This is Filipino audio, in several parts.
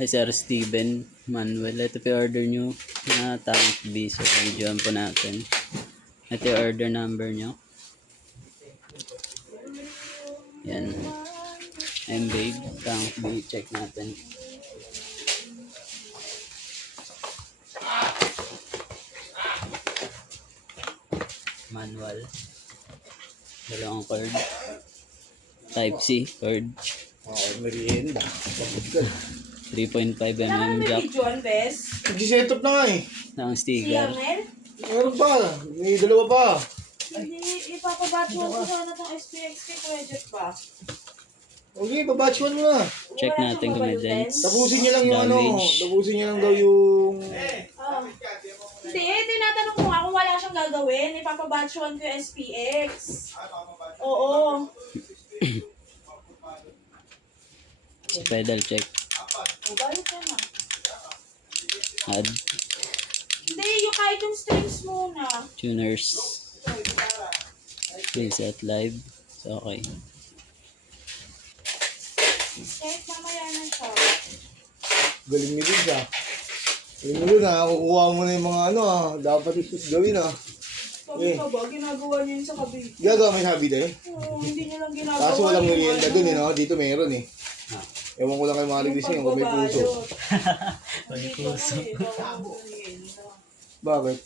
Hi Sir Steven Manuel. Ito po yung order nyo na tank B. So, videoan po natin. Ito yung order number nyo. Yan. And babe, tank B. Check natin. Manual. Dalawang cord. Type C cord. Merienda. 3.5 mm jack. Nag-setup na nga eh. Ang Si sticker. Amel? Meron pa. May dalawa pa. Hindi, ipapabatch mo ko sana itong SPX kay Kuya Jeff ba? Okay, babatchwan mo na. Check Wala natin siyang kung may babalutin? dents. Tapusin niya lang yung Damage. tapusin niya lang daw yung... Ah. Hindi, tinatanong ko nga kung wala siyang gagawin, ipapabatch one ko yung SPX. Oo. So, pedal check. O, bayot ka na. Add. Hindi, yung kahit yung strings muna. Tuners. Preset live. So, okay. Kahit mamaya na siya. Galing niyo din siya. Galing mo dun ha. Kukuha mo na yung mga dapat gawin ha. Sabi ka ba, ginagawa niya yun sa kabig. Gagawa may sabi tayo. Oo, hindi niya lang ginagawa. Kaso walang yung merienda ano. dun eh no? Dito meron eh. Ewan ko lang kay mga liglis kung may puso. May puso. Bakit?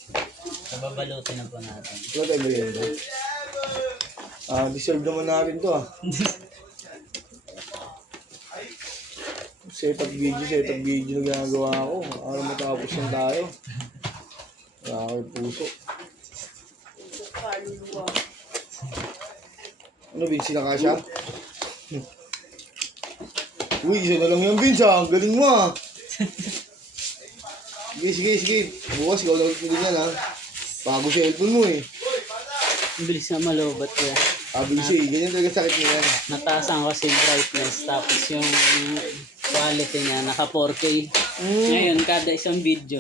Kababalutin na po natin. Wala tayong merienda. Deserve naman natin to Setup video na ginagawa ko. Para matapos na tayo. Wala kay puso. Ano Vince, sila ka siya? Uy, isa na lang yan Vince ha. Ang galing mo ha. Sige. Bukas ikaw lang pili niyan ha. Bago sa cellphone mo eh. Ang bilis na malobat ko. Sabi ko siya eh. Ganyan talaga sakit niya yan. Nataasan ko kasi yung brightness. Tapos yung quality niya, naka 4K. Ngayon, kada isang video.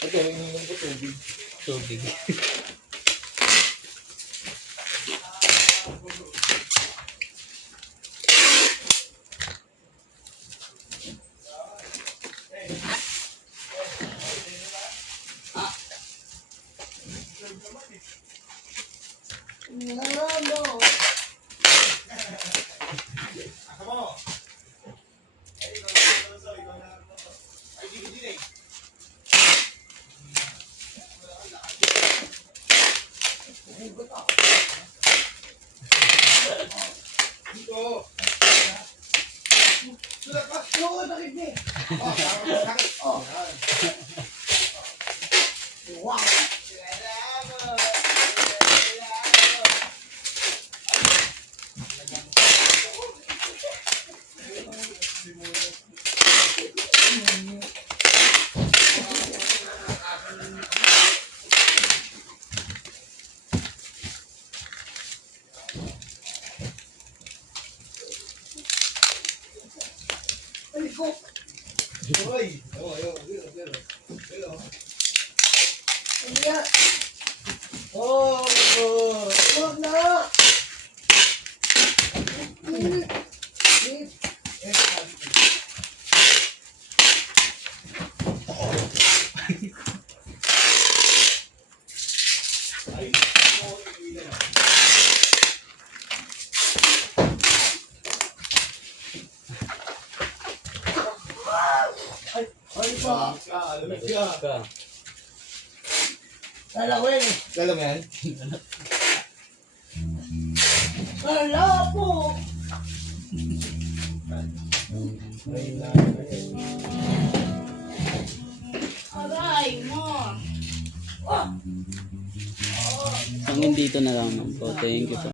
Ito, may ininom ko tubig. Tubig. Wag na! Lalawin! Lala mo yan? Lala po! Aray mo. Hanggang dito na lang po. Thank you po.